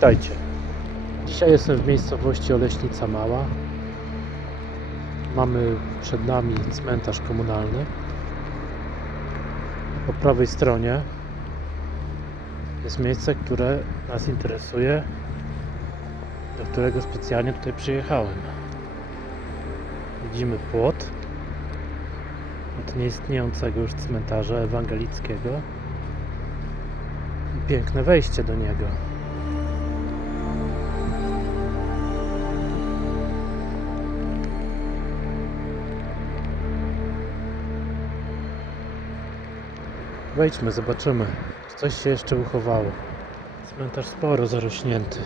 Witajcie. Dzisiaj jestem w miejscowości Oleśnica Mała. Mamy przed nami cmentarz komunalny. Po prawej stronie jest miejsce, które nas interesuje, do którego specjalnie tutaj przyjechałem. Widzimy płot od nieistniejącego już cmentarza ewangelickiego piękne wejście do niego. Wejdźmy, zobaczymy. Czy coś się jeszcze uchowało. Cmentarz sporo zarośnięty.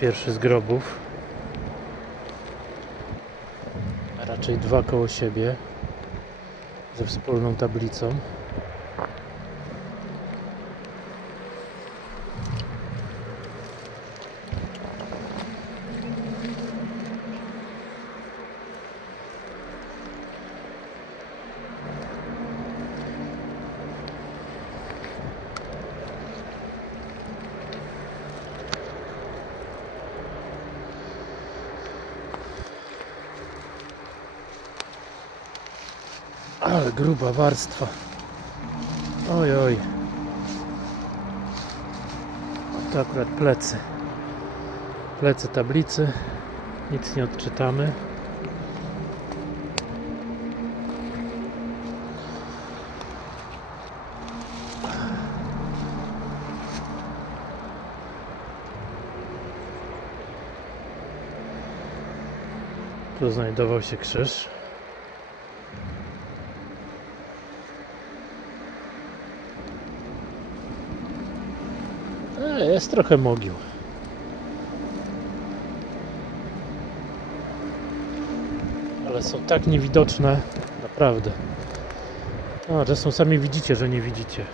Pierwszy z grobów. Raczej dwa koło siebie. Ze wspólną tablicą. Ale gruba warstwa. Oj, oj. To akurat plecy. Plecy tablicy. Nic nie odczytamy. Tu znajdował się krzyż. Jest trochę mogił. Ale są tak niewidoczne, naprawdę. A, że są sami widzicie, że nie widzicie.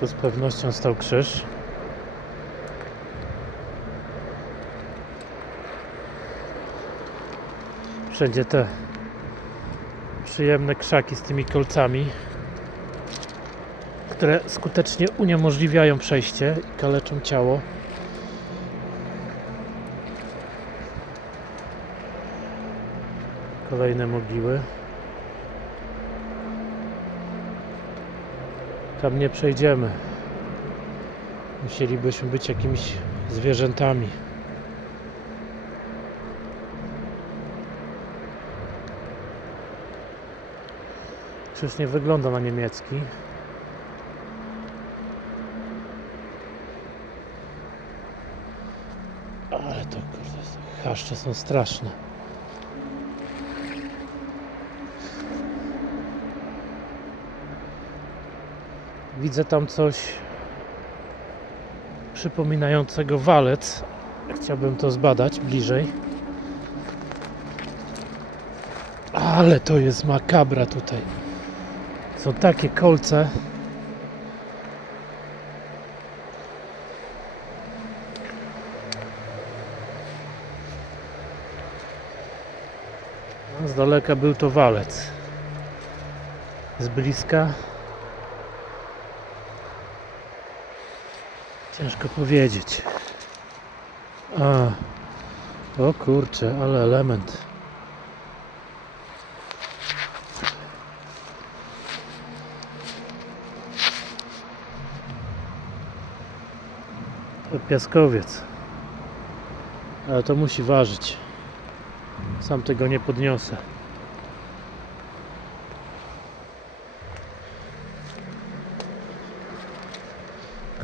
Tu z pewnością stał krzyż. Wszędzie te przyjemne krzaki z tymi kolcami, które skutecznie uniemożliwiają przejście i kaleczą ciało. Kolejne mogiły. Tam nie przejdziemy. Musielibyśmy być jakimiś zwierzętami. Krzyż nie wygląda na niemiecki. Ale to kurde, chaszcze są straszne. Widzę tam coś przypominającego walec. Chciałbym to zbadać bliżej. Ale to jest makabra tutaj. Są takie kolce. Z daleka był to walec. Z bliska Ciężko powiedzieć. A, o kurczę, ale element. To piaskowiec. Ale to musi ważyć. Sam tego nie podniosę.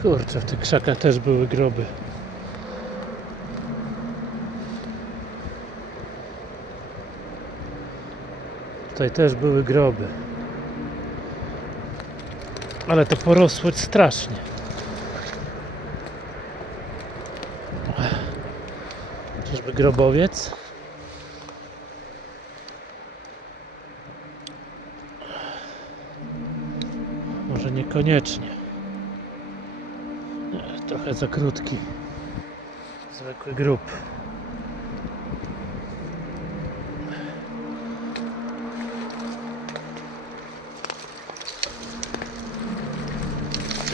Kurczę, w tych krzakach też były groby. Tutaj też były groby. Ale to porosło strasznie. Czyżby grobowiec? Może niekoniecznie. Trochę za krótki. Zwykły grób.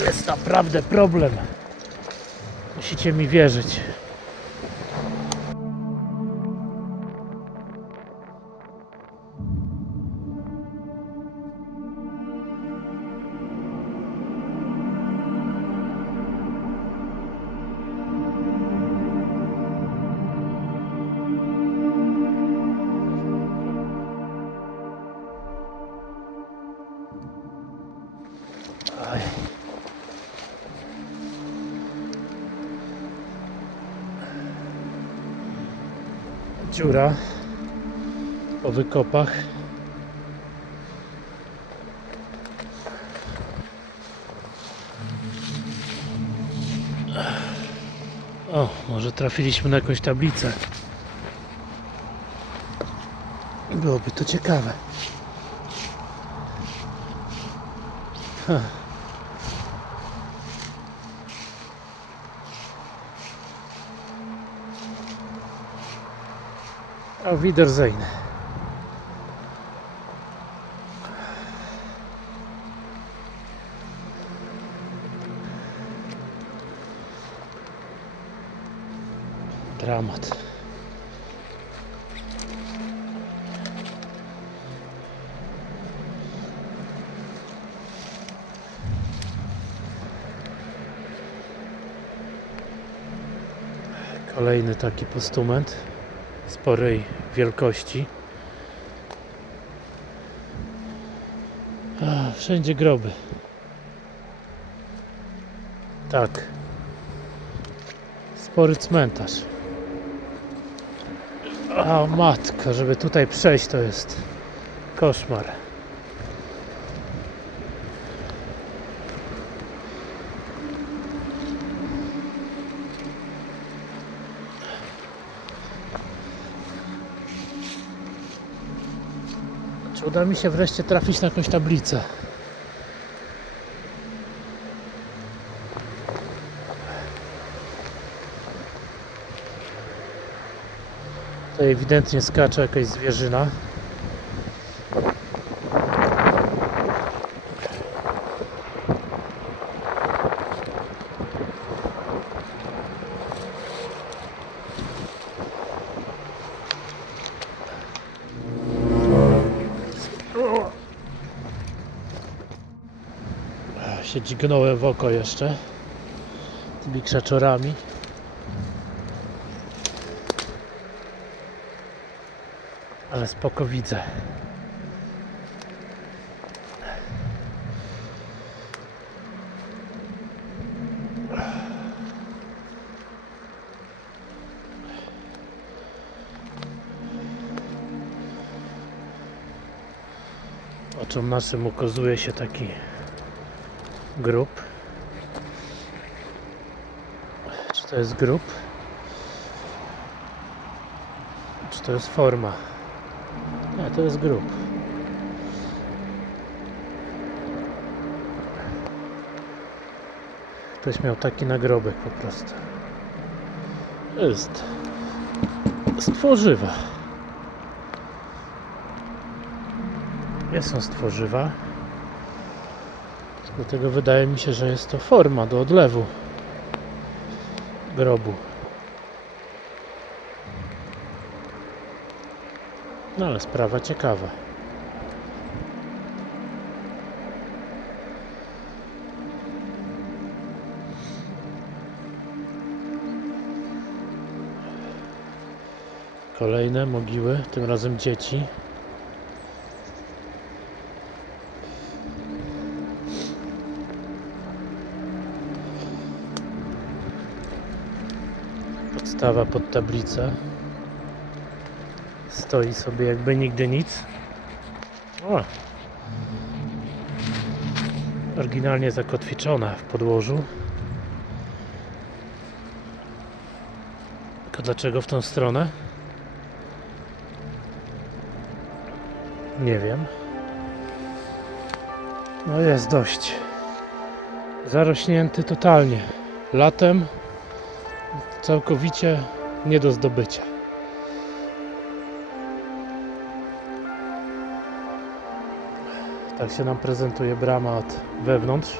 Jest naprawdę problem. Musicie mi wierzyć. Dziura po wykopach. O, może trafiliśmy na jakąś tablicę. Byłoby to ciekawe. Ha. Auf Wiedersehen. Dramat. Kolejny taki postument sporej wielkości. A, wszędzie groby. Tak. Spory cmentarz. A matko, żeby tutaj przejść to jest koszmar. Uda mi się wreszcie trafić na jakąś tablicę? Tutaj ewidentnie skacze jakaś zwierzyna. Się dźgnąłem w oko jeszcze tymi krzaczorami. Ale spoko widzę. Oczom naszym ukazuje się taki grób. Czy to jest grób? Czy to jest forma? Nie, to jest grób. Ktoś miał taki nagrobek po prostu. Jest stworzywa. Jest on stworzywa. Dlatego wydaje mi się, że jest to forma do odlewu grobu. No ale sprawa ciekawa. Kolejne mogiły, tym razem dzieci. Podstawa pod tablicę. Stoi sobie jakby nigdy nic. O! oryginalnie zakotwiczona w podłożu. Tylko dlaczego w tą stronę? Nie wiem. No jest dość. Zarośnięty totalnie. Latem całkowicie nie do zdobycia. Tak się nam prezentuje brama od wewnątrz.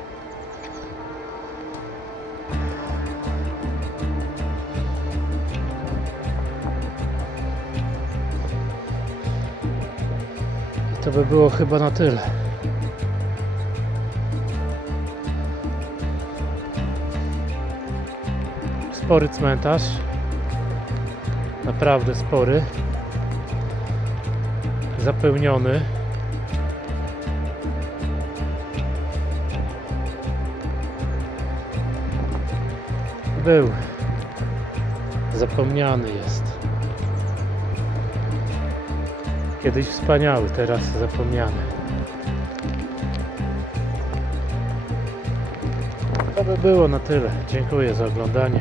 To by było chyba na tyle. Spory cmentarz. Naprawdę spory. Zapełniony. Był. Zapomniany jest. Kiedyś wspaniały, teraz zapomniany. To by było na tyle. Dziękuję za oglądanie.